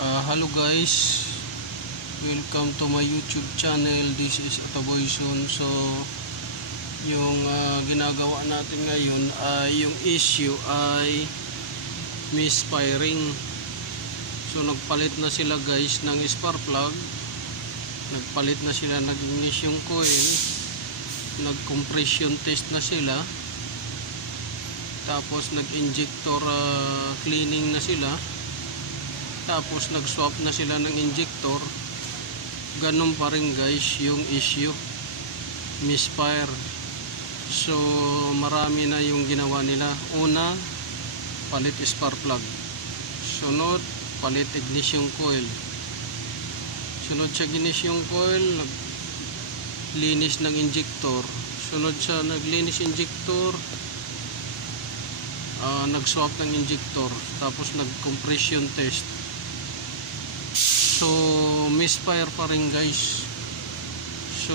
Hello guys, welcome to my YouTube channel. This is Ataboyson. So yung ginagawa natin ngayon ay yung issue ay misfiring. So nagpalit na sila guys ng spark plug, nagpalit na sila ng ignition coil, nag-compression test na sila, tapos nag-injector cleaning na sila, tapos nag-swap na sila ng injector. Ganun pa rin guys yung issue, misfire. So marami na yung ginawa nila. Una, palit spark plug. Sunod, palit ignition coil. Sunod sa ignition coil, naglinis ng injector. Sunod sa naglinis injector, nag-swap ng injector. Tapos nag-compression test. So misfire pa rin guys. So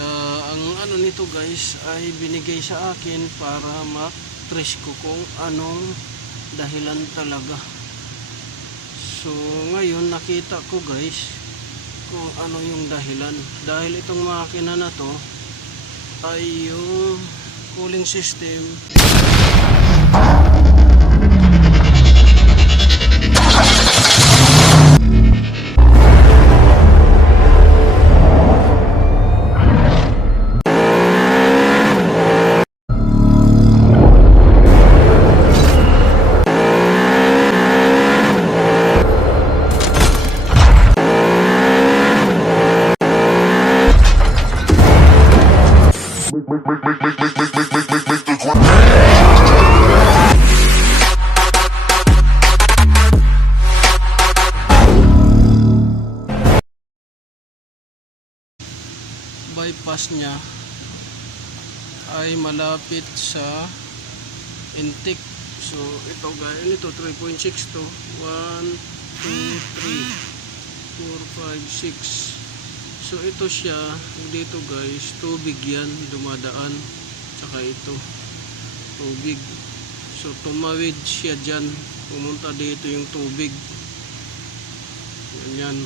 ang ano nito guys ay binigay sa akin para ma-trace ko kung anong dahilan talaga. So ngayon nakita ko guys kung ano yung dahilan. Dahil itong makina na to ay yung cooling system. Bypass niya ay malapit sa intake. So ito guys, ito 3.6 to 1, 2, 3, 4, 5, 6. So ito siya dito guys, tubig yan dumadaan, tsaka ito tubig. So tumawid siya dyan, pumunta dito yung tubig, yan,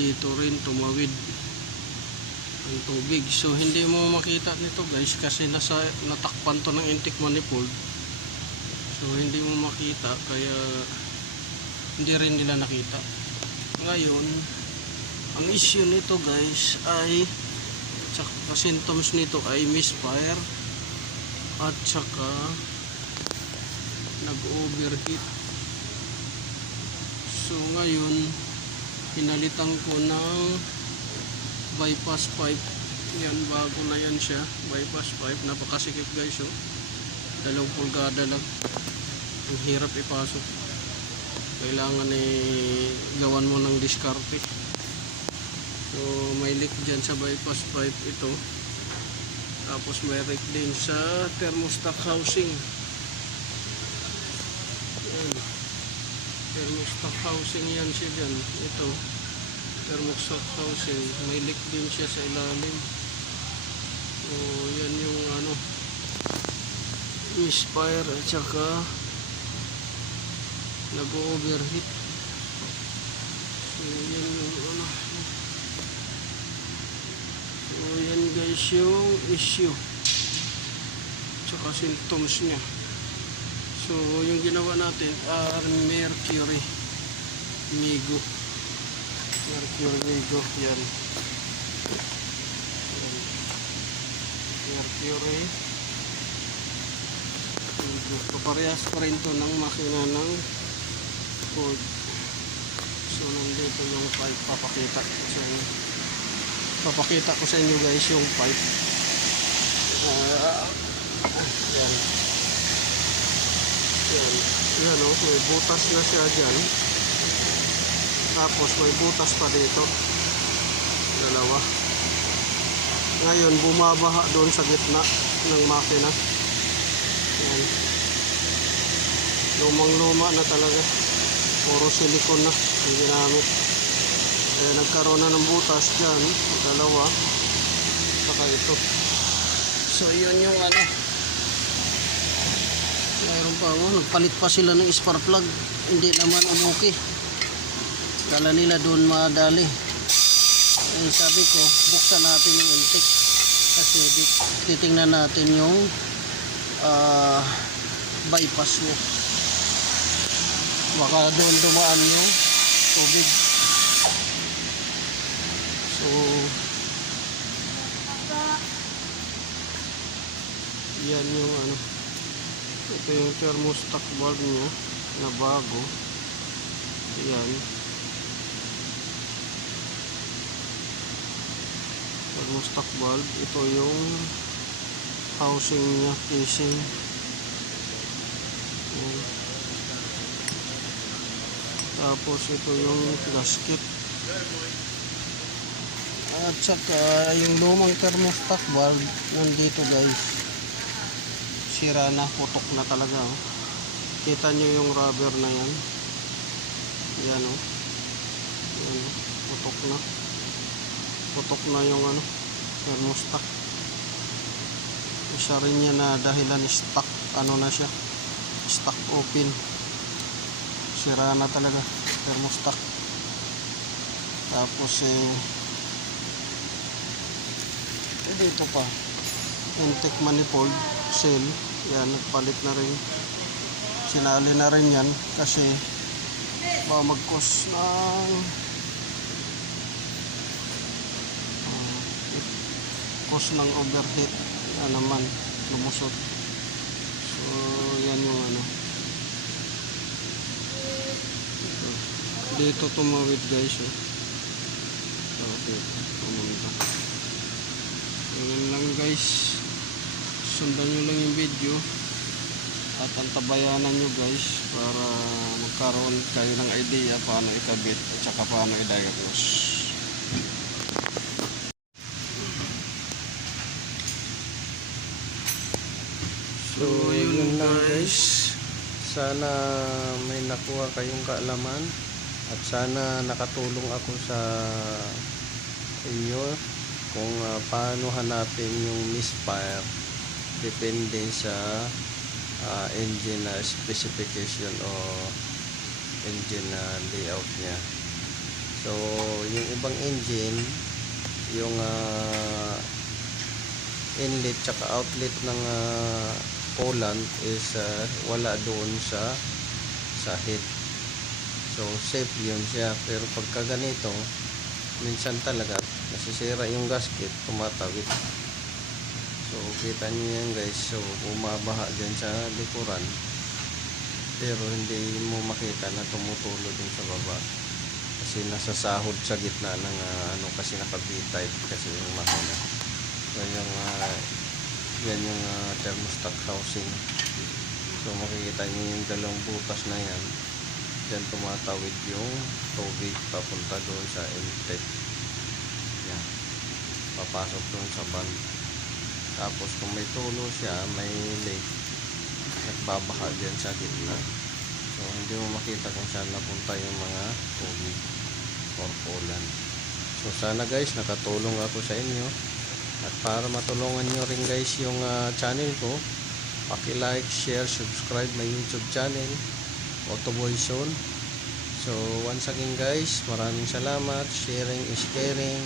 dito rin tumawid ang tubig. So hindi mo makita nito guys kasi natakpan to ng intake manifold. So hindi mo makita, kaya hindi rin nila nakita. Ngayon ang issue nito guys ay tsaka symptoms nito ay misfire at saka nag-overheat. So ngayon pinalitan ko ng bypass pipe. Yan, bago na yan siya, bypass pipe. Napakasikip guys, oh. 2 pulgada lang. Ang hirap ipasok. Kailangan gawan mo ng diskarte. So may leak dyan sa bypass pipe ito. Tapos may leak din sa thermostat housing. Yan, thermostat housing yan siya dyan. Ito thermostat housing, may leak din siya sa ilalim. So yan yung ano, misfire at saka nag-overheat. So yan yung ano. So yan guys yung issue tsaka symptoms nya. So yung ginawa natin mercury migo, yan. Mercury paparehas pa rin to ng makina ng Ford. So nandito yung pipe, papakita ko sa inyo guys yung pipe. Yan o, may butas na siya dyan. Tapos may butas pa dito, 2. Ngayon bumabaha doon sa gitna ng makina. Yan, lumang-luma na talaga, puro silikon na yung ginamit. Kaya nagkaroon na ng butas dyan, 2, saka ito. So yun yung ano, mayroon pa nagpalit pa sila ng spark plug, hindi naman umuki. Kala nila doon madali. Eh, sabi ko, buksan natin yung intake. Kasi titingnan natin yung bypass mo. Baka doon dumaan yung tubig. So, yan yung ano. Ito yung thermostat valve niya na bago. Yan. Thermostat valve. Ito yung housing niya, casing. Yan. Tapos ito yung gasket. At saka yung lumang thermostat valve nandito guys. Sira na, putok na talaga oh. Kita nyo yung rubber na yan. Yan oh. Yan oh. Putok na. Putok na yung ano, thermostat. Isa rin yan na dahilan stock, ano na siya, stock open. Sira na talaga thermostat. Tapos dito pa intake manifold seal. Yan, nagpalit na rin, sinali na rin yan kasi baka mag-cause ng overheat. Yan naman, lumusot. So yan yung ano, dito tumawid guys oh. Okay, pumunta. Yun lang guys, sundan nyo lang yung video at antabayanan nyo guys para magkaroon kayo ng idea paano ikabit at saka paano i-diagnose. So yun lang guys, sana may nakuha kayong kaalaman at sana nakatulong ako sa inyo kung paano hanapin yung misfire depende sa engine specification o engine layout nya. So yung ibang engine, yung inlet tsaka outlet ng coolant is wala doon sa head. So safe yun siya, pero pagka ganito minsan talaga nasisira yung gasket, tumatawid. So kita nyo yan guys, so bumabaha dyan sa likuran pero hindi mo makita na tumutulo dun sa baba kasi nasa sahod sa gitna ng ano, kasi naka B-type kasi yung makina. So yan yung thermostat housing. So makikita nyo yung dalawang butas na yan, dyan tumatawid yung tubig papunta doon sa intake. Yan, papasok doon sa band. Tapos kung may tulo siya, may leak, nagbabaka dyan sa gitna. So hindi mo makita kung saan napunta yung mga tubig or coolant. So sana guys nakatulong ako sa inyo, at para matulungan nyo rin guys yung channel ko, paki-like, share, subscribe my YouTube channel Autoboy Zone. So once again guys, maraming salamat. Sharing is caring.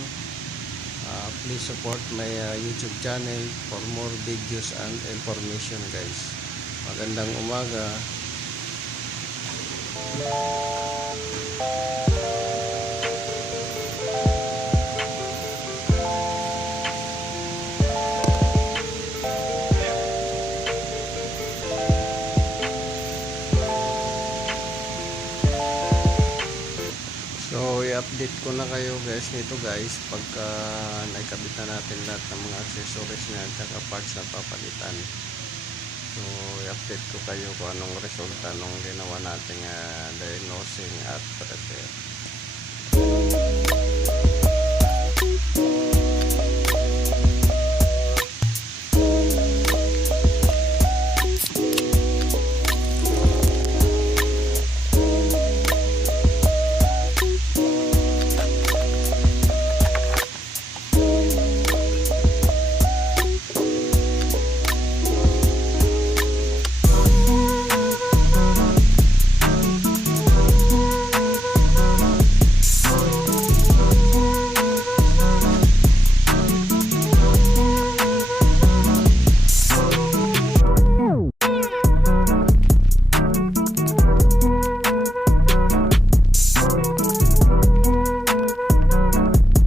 Please support my YouTube channel for more videos and information guys. Magandang umaga. So i-update ko na kayo guys nito guys pagka naikabit na natin lahat ng mga accessories niya at saka parts na papalitan. So i-update ko kayo kung anong resulta nung ginawa nating diagnosing at repair.